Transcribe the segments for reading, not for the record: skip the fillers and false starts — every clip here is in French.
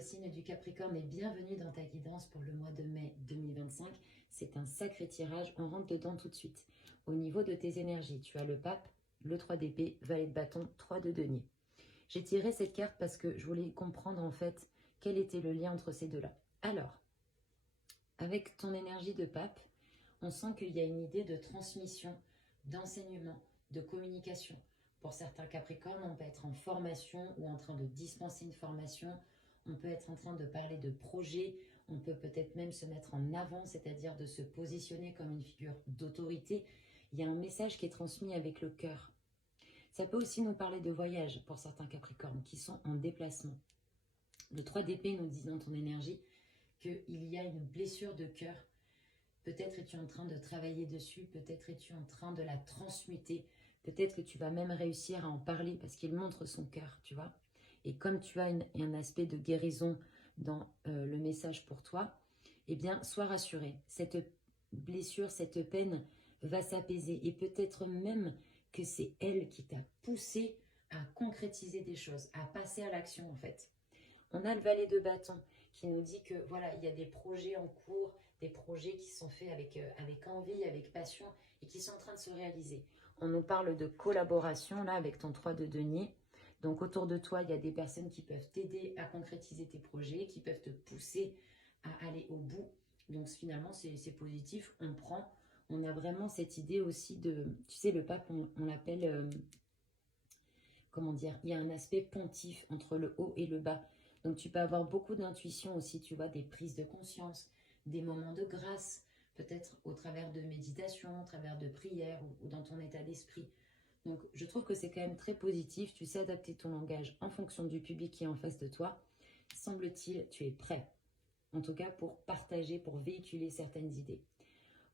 le signe du Capricorne et bienvenue dans ta guidance pour le mois de mai 2025. C'est un sacré tirage, on rentre dedans tout de suite. Au niveau de tes énergies, tu as le pape, le 3 d'épée, valet de bâton, 3 de denier. J'ai tiré cette carte parce que je voulais comprendre en fait quel était le lien entre ces deux-là. Alors, avec ton énergie de pape, on sent qu'il y a une idée de transmission, d'enseignement, de communication. Pour certains Capricornes, on peut être en formation ou en train de dispenser une formation. On peut être en train de parler de projets. On peut peut-être même se mettre en avant, c'est-à-dire de se positionner comme une figure d'autorité. Il y a un message qui est transmis avec le cœur. Ça peut aussi nous parler de voyage pour certains Capricornes qui sont en déplacement. Le 3 d'épée nous dit dans ton énergie qu'il y a une blessure de cœur. Peut-être es-tu en train de travailler dessus, peut-être es-tu en train de la transmuter, peut-être que tu vas même réussir à en parler parce qu'il montre son cœur, tu vois. Et comme tu as un aspect de guérison dans le message pour toi, eh bien, sois rassuré. Cette blessure, cette peine va s'apaiser et peut-être même que c'est elle qui t'a poussé à concrétiser des choses, à passer à l'action en fait. On a le valet de bâton qui nous dit que voilà, il y a des projets en cours, des projets qui sont faits avec envie, avec passion et qui sont en train de se réaliser. On nous parle de collaboration là avec ton 3 de denier. Donc autour de toi, il y a des personnes qui peuvent t'aider à concrétiser tes projets, qui peuvent te pousser à aller au bout. Donc finalement, c'est positif, on prend. On a vraiment cette idée aussi de, tu sais, le pape, on l'appelle, comment dire, il y a un aspect pontif entre le haut et le bas. Donc tu peux avoir beaucoup d'intuition aussi, tu vois, des prises de conscience, des moments de grâce, peut-être au travers de méditation, au travers de prières ou dans ton état d'esprit. Donc je trouve que c'est quand même très positif, tu sais adapter ton langage en fonction du public qui est en face de toi. Semble-t-il, tu es prêt, en tout cas pour partager, pour véhiculer certaines idées.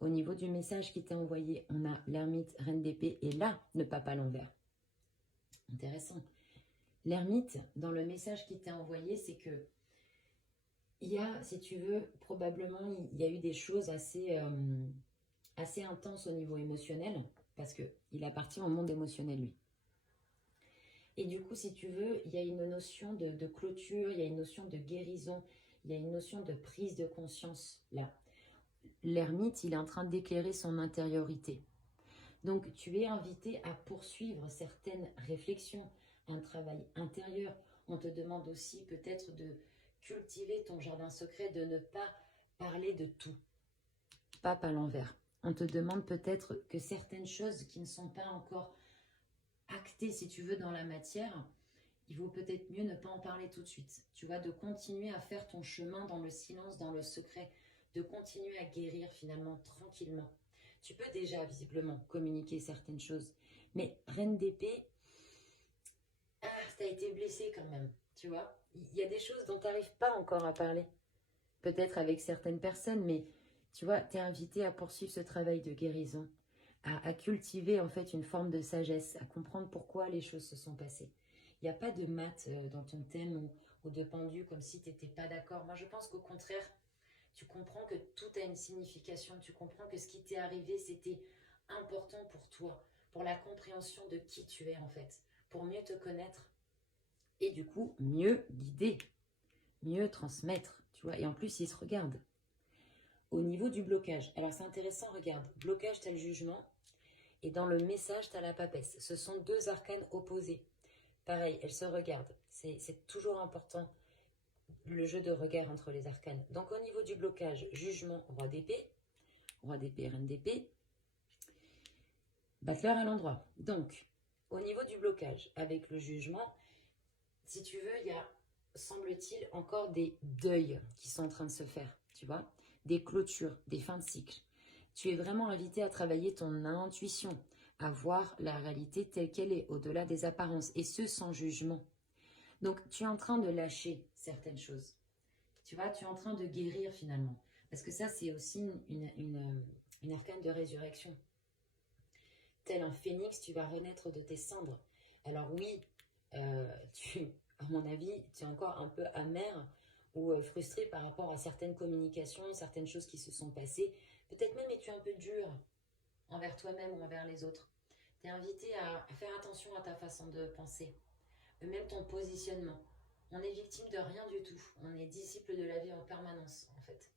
Au niveau du message qui t'est envoyé, on a l'ermite, reine d'épée et là, le pape à l'envers. Intéressant. L'ermite, dans le message qui t'est envoyé, c'est que il y a, si tu veux, probablement, il y a eu des choses assez intenses au niveau émotionnel, parce qu'il appartient au monde émotionnel, lui. Et du coup, si tu veux, il y a une notion de clôture, il y a une notion de guérison, il y a une notion de prise de conscience, là. L'ermite, il est en train d'éclairer son intériorité. Donc, tu es invité à poursuivre certaines réflexions, un travail intérieur. On te demande aussi peut-être de cultiver ton jardin secret, de ne pas parler de tout. Pape à l'envers. On te demande peut-être que certaines choses qui ne sont pas encore actées, si tu veux, dans la matière, il vaut peut-être mieux ne pas en parler tout de suite. Tu vois, de continuer à faire ton chemin dans le silence, dans le secret, de continuer à guérir finalement tranquillement. Tu peux déjà visiblement communiquer certaines choses, mais reine d'épée, tu as été blessée quand même, tu vois. Il y a des choses dont tu n'arrives pas encore à parler, peut-être avec certaines personnes, mais tu vois, tu es invité à poursuivre ce travail de guérison, à cultiver en fait une forme de sagesse, à comprendre pourquoi les choses se sont passées. Il n'y a pas de maths dans ton thème ou de pendu comme si tu n'étais pas d'accord. Moi, je pense qu'au contraire, tu comprends que tout a une signification. Tu comprends que ce qui t'est arrivé, c'était important pour toi, pour la compréhension de qui tu es en fait, pour mieux te connaître et du coup, mieux guider, mieux transmettre, tu vois. Et en plus, ils se regardent. Au niveau du blocage, alors c'est intéressant, regarde, blocage, tu as le jugement et dans le message, tu as la papesse. Ce sont deux arcanes opposés. Pareil, elles se regardent. C'est toujours important le jeu de regard entre les arcanes. Donc au niveau du blocage, jugement, roi d'épée, reine d'épée, battleur à l'endroit. Donc au niveau du blocage, avec le jugement, si tu veux, il y a, semble-t-il, encore des deuils qui sont en train de se faire, tu vois, des clôtures, des fins de cycle. Tu es vraiment invité à travailler ton intuition, à voir la réalité telle qu'elle est, au-delà des apparences, et ce sans jugement. Donc, tu es en train de lâcher certaines choses. Tu vois, tu es en train de guérir finalement. Parce que ça, c'est aussi une arcane de résurrection. Tel un phénix, tu vas renaître de tes cendres. Alors oui, à mon avis, tu es encore un peu amer ou frustré par rapport à certaines communications, certaines choses qui se sont passées. Peut-être même es-tu un peu dur envers toi-même ou envers les autres. Tu es invité à faire attention à ta façon de penser, même ton positionnement. on est victime de rien du tout. On est disciple de la vie en permanence, en fait.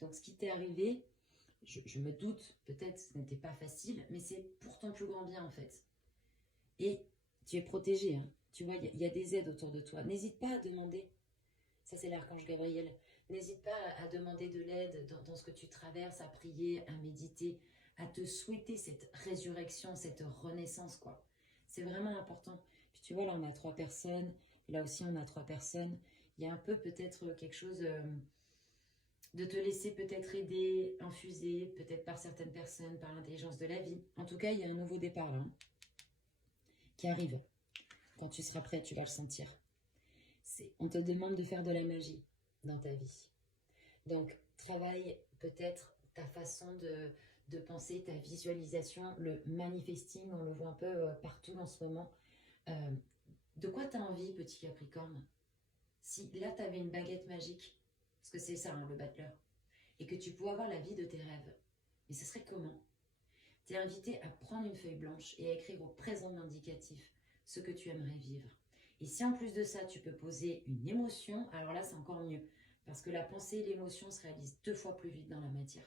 Donc, ce qui t'est arrivé, je me doute, peut-être ce n'était pas facile, mais c'est pour ton plus grand bien, en fait. Et tu es protégé, hein. Tu vois, il y a des aides autour de toi. N'hésite pas à demander. Ça, c'est l'archange Gabriel. N'hésite pas à demander de l'aide dans ce que tu traverses, à prier, à méditer, à te souhaiter cette résurrection, cette renaissance, quoi. C'est vraiment important. Puis tu vois, là, on a 3 personnes. Là aussi, on a 3 personnes. Il y a un peu peut-être quelque chose de te laisser peut-être aider, infuser, peut-être par certaines personnes, par l'intelligence de la vie. En tout cas, il y a un nouveau départ, là, hein, qui arrive. Quand tu seras prêt, tu vas le sentir. On te demande de faire de la magie dans ta vie. Donc, travaille peut-être ta façon de penser, ta visualisation, le manifesting, on le voit un peu partout en ce moment. Euh, de quoi tu as envie, petit Capricorne? Si là, tu avais une baguette magique, parce que c'est ça, hein, le battleur, et que tu pouvais avoir la vie de tes rêves, mais ce serait comment? Tu es invité à prendre une feuille blanche et à écrire au présent indicatif ce que tu aimerais vivre. Et si en plus de ça, tu peux poser une émotion, alors là, c'est encore mieux. Parce que la pensée et l'émotion se réalisent 2 fois plus vite dans la matière.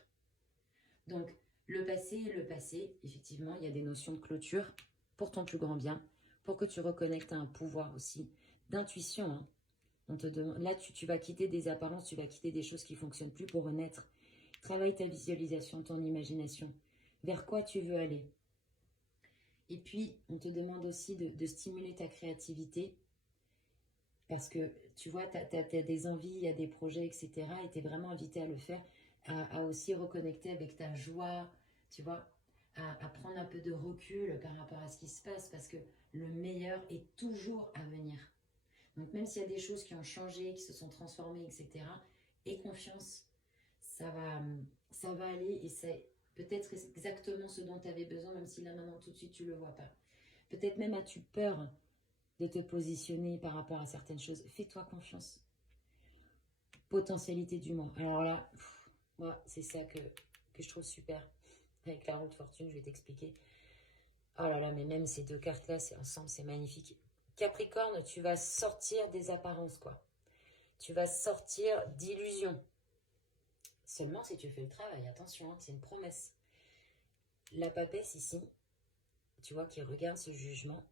Donc, le passé, effectivement, il y a des notions de clôture pour ton plus grand bien, pour que tu reconnectes à un pouvoir aussi d'intuition. Hein. On te demande, là, tu vas quitter des apparences, tu vas quitter des choses qui ne fonctionnent plus pour renaître. Travaille ta visualisation, ton imagination. Vers quoi tu veux aller? Et puis, on te demande aussi de stimuler ta créativité. Parce que, tu vois, tu as des envies, il y a des projets, etc. Et tu es vraiment invité à le faire, à aussi reconnecter avec ta joie, tu vois, à prendre un peu de recul par rapport à ce qui se passe. Parce que le meilleur est toujours à venir. Donc, même s'il y a des choses qui ont changé, qui se sont transformées, etc., aie confiance, ça va aller et c'est peut-être exactement ce dont tu avais besoin, même si là, maintenant, tout de suite, tu ne le vois pas. Peut-être même as-tu peur de te positionner par rapport à certaines choses. Fais-toi confiance. Potentialité du mois. Alors là, moi, c'est ça que je trouve super. Avec la roue de fortune, je vais t'expliquer. Oh là là, mais même ces 2 cartes-là, c'est ensemble, c'est magnifique. Capricorne, tu vas sortir des apparences, quoi. Tu vas sortir d'illusions. Seulement si tu fais le travail, attention, hein, c'est une promesse. La papesse ici, tu vois, qui regarde ce jugement,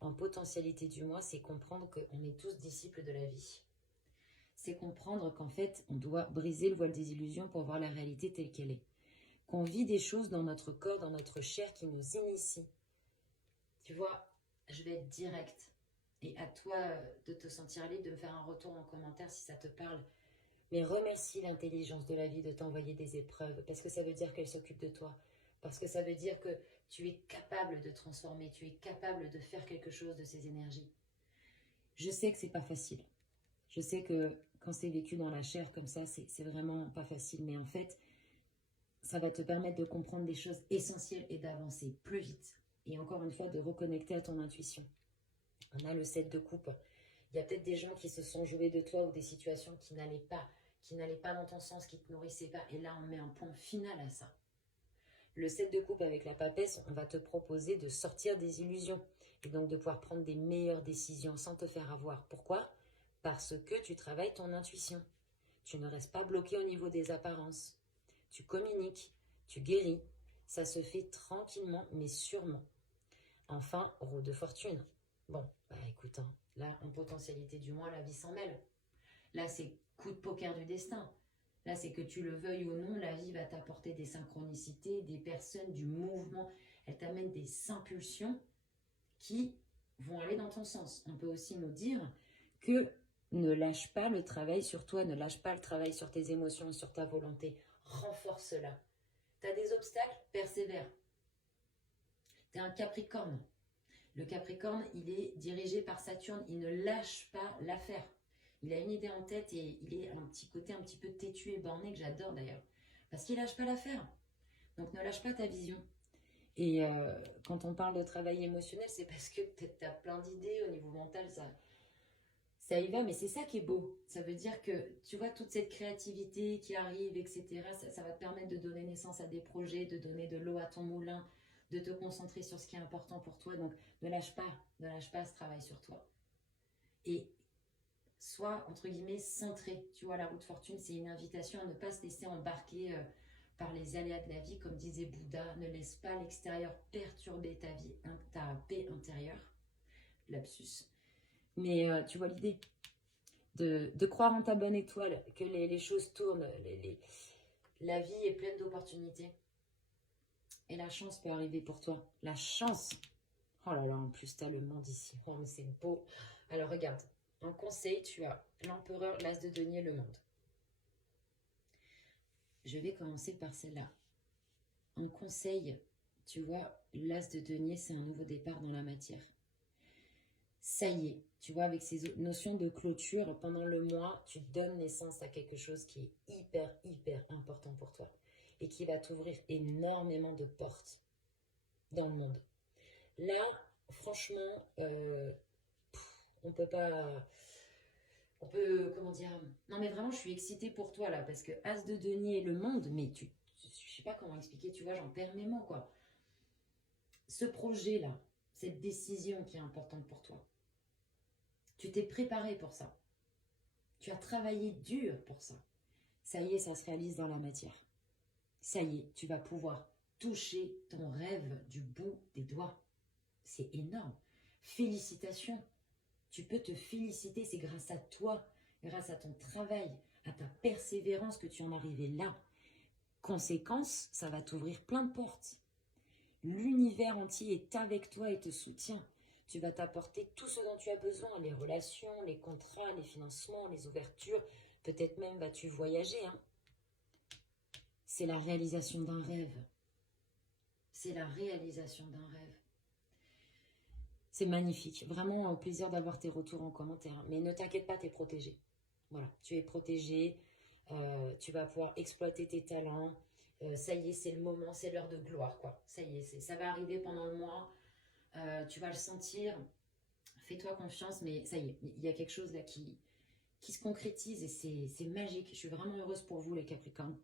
en potentialité du mois, c'est comprendre qu'on est tous disciples de la vie. C'est comprendre qu'en fait, on doit briser le voile des illusions pour voir la réalité telle qu'elle est. Qu'on vit des choses dans notre corps, dans notre chair qui nous initient. Tu vois, je vais être directe. Et à toi de te sentir libre, de me faire un retour en commentaire si ça te parle. Mais remercie l'intelligence de la vie de t'envoyer des épreuves, parce que ça veut dire qu'elle s'occupe de toi. Parce que ça veut dire que tu es capable de transformer, tu es capable de faire quelque chose de ces énergies. Je sais que c'est pas facile. Je sais que quand c'est vécu dans la chair comme ça, c'est vraiment pas facile. Mais en fait, ça va te permettre de comprendre des choses essentielles et d'avancer plus vite. Et encore une fois, de reconnecter à ton intuition. On a le 7 de coupe. Il y a peut-être des gens qui se sont joués de toi ou des situations qui n'allaient pas dans ton sens, qui ne te nourrissaient pas. Et là, on met un point final à ça. Le 7 de coupe avec la papesse, on va te proposer de sortir des illusions. Et donc de pouvoir prendre des meilleures décisions sans te faire avoir. Pourquoi ? Parce que tu travailles ton intuition. Tu ne restes pas bloqué au niveau des apparences. Tu communiques, tu guéris. Ça se fait tranquillement, mais sûrement. Enfin, roue de fortune. Bon, bah écoute, hein, là, en potentialité du mois, la vie s'en mêle. Là, c'est coup de poker du destin. Là, c'est que tu le veuilles ou non, la vie va t'apporter des synchronicités, des personnes, du mouvement. Elle t'amène des impulsions qui vont aller dans ton sens. On peut aussi nous dire que ne lâche pas le travail sur toi, ne lâche pas le travail sur tes émotions et sur ta volonté. Renforce-la. Tu as des obstacles, persévère. Tu es un Capricorne. Le Capricorne, il est dirigé par Saturne. Il ne lâche pas l'affaire. Il a une idée en tête et il est un petit côté un petit peu têtu et borné que j'adore d'ailleurs. Parce qu'il ne lâche pas l'affaire. Donc ne lâche pas ta vision. Et quand on parle de travail émotionnel, c'est parce que peut-être tu as plein d'idées au niveau mental, ça y va, mais c'est ça qui est beau. Ça veut dire que, tu vois, toute cette créativité qui arrive, etc., ça va te permettre de donner naissance à des projets, de donner de l'eau à ton moulin, de te concentrer sur ce qui est important pour toi. Donc, ne lâche pas ce travail sur toi. Et sois, entre guillemets, centré. Tu vois, la roue de fortune, c'est une invitation à ne pas se laisser embarquer par les aléas de la vie. Comme disait Bouddha, ne laisse pas l'extérieur perturber ta vie, ta paix intérieure. Lapsus. Mais tu vois l'idée de croire en ta bonne étoile, que les choses tournent, la vie est pleine d'opportunités. Et la chance peut arriver pour toi. La chance. Oh là là, en plus, tu as le monde ici. Oh, mais c'est beau. Alors, regarde. En conseil, tu as l'empereur, l'as de denier, le monde. Je vais commencer par celle-là. En conseil, tu vois, l'as de denier, c'est un nouveau départ dans la matière. Ça y est, tu vois, avec ces notions de clôture, pendant le mois, tu donnes naissance à quelque chose qui est hyper, hyper important pour toi et qui va t'ouvrir énormément de portes dans le monde. Là, franchement, on peut pas... On peut, comment dire... Non, mais vraiment, je suis excitée pour toi, là, parce que As de denier, le monde, mais je sais pas comment expliquer, tu vois, j'en perds mes mots, quoi. Ce projet-là, cette décision qui est importante pour toi, tu t'es préparé pour ça. Tu as travaillé dur pour ça. Ça y est, ça se réalise dans la matière. Ça y est, tu vas pouvoir toucher ton rêve du bout des doigts. C'est énorme. Félicitations. Tu peux te féliciter, c'est grâce à toi, grâce à ton travail, à ta persévérance que tu en es arrivé là. Conséquence, ça va t'ouvrir plein de portes. L'univers entier est avec toi et te soutient. Tu vas t'apporter tout ce dont tu as besoin, les relations, les contrats, les financements, les ouvertures. Peut-être même vas-tu voyager. Hein. C'est la réalisation d'un rêve. C'est la réalisation d'un rêve. C'est magnifique. Vraiment au plaisir d'avoir tes retours en commentaire. Mais ne t'inquiète pas, tu es protégé. Voilà, tu es protégé. Tu vas pouvoir exploiter tes talents. Ça y est, c'est le moment, c'est l'heure de gloire, quoi. Ça y est, ça va arriver pendant le mois. Tu vas le sentir. Fais-toi confiance, mais ça y est, il y a quelque chose là qui se concrétise et c'est magique. Je suis vraiment heureuse pour vous, les Capricornes.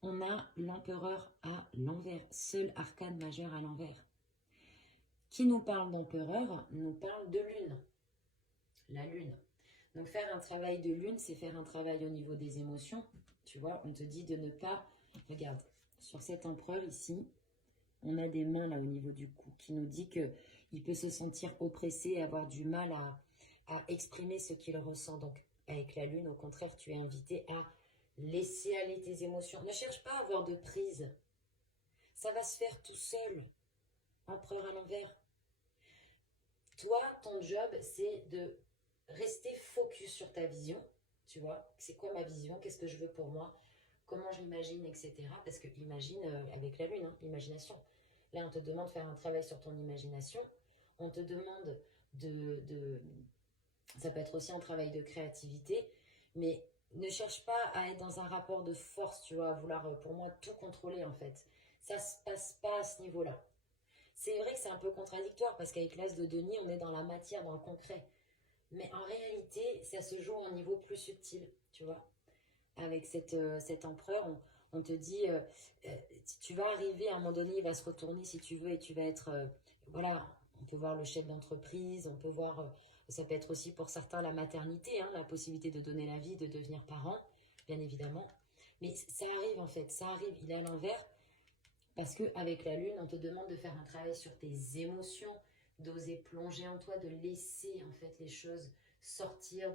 On a l'empereur à l'envers, seul arcane majeur à l'envers. Qui nous parle d'empereur nous parle de lune. La lune. Donc faire un travail de lune, c'est faire un travail au niveau des émotions. Tu vois, on te dit de ne pas... Regarde, sur cet empereur ici, on a des mains là au niveau du cou qui nous dit qu'il peut se sentir oppressé et avoir du mal à exprimer ce qu'il ressent. Donc avec la lune, au contraire, tu es invité à laisser aller tes émotions. Ne cherche pas à avoir de prise. Ça va se faire tout seul. Empereur à l'envers. Toi, ton job, c'est de rester focus sur ta vision. Tu vois, c'est quoi ma vision? Qu'est-ce que je veux pour moi? Comment je l'imagine, etc. Parce que imagine avec la lune, hein, l'imagination. Là, on te demande de faire un travail sur ton imagination. On te demande ça peut être aussi un travail de créativité, mais ne cherche pas à être dans un rapport de force, tu vois, à vouloir, pour moi, tout contrôler, en fait. Ça se passe pas à ce niveau-là. C'est vrai que c'est un peu contradictoire, parce qu'avec l'as de denier, on est dans la matière, dans le concret. Mais en réalité, ça se joue à un niveau plus subtil, tu vois. Avec cet empereur, on te dit, tu vas arriver, à un moment donné, il va se retourner si tu veux, et tu vas être, voilà, on peut voir le chef d'entreprise, on peut voir, ça peut être aussi pour certains la maternité, hein, la possibilité de donner la vie, de devenir parent, bien évidemment. Mais ça arrive en fait, ça arrive, il est à l'envers, parce qu'avec la lune, on te demande de faire un travail sur tes émotions, d'oser plonger en toi, de laisser en fait les choses sortir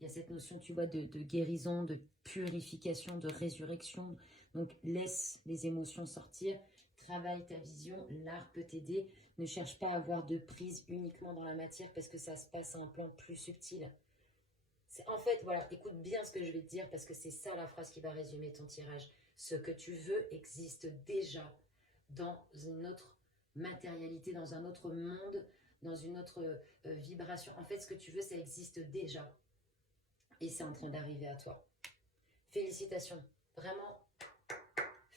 il y a cette notion, tu vois, de guérison, de purification, de résurrection. Donc laisse les émotions sortir, travaille ta vision, l'art peut t'aider. Ne cherche pas à avoir de prise uniquement dans la matière parce que ça se passe à un plan plus subtil. En fait, voilà, écoute bien ce que je vais te dire parce que c'est ça la phrase qui va résumer ton tirage. Ce que tu veux existe déjà dans une autre matérialité, dans un autre monde, dans une autre vibration. En fait, ce que tu veux, ça existe déjà. Et c'est en train d'arriver à toi. Félicitations. Vraiment,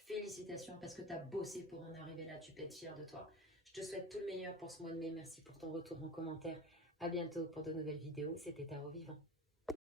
félicitations parce que tu as bossé pour en arriver là. Tu peux être fier de toi. Je te souhaite tout le meilleur pour ce mois de mai. Merci pour ton retour en commentaire. À bientôt pour de nouvelles vidéos. C'était Tarot Vivant.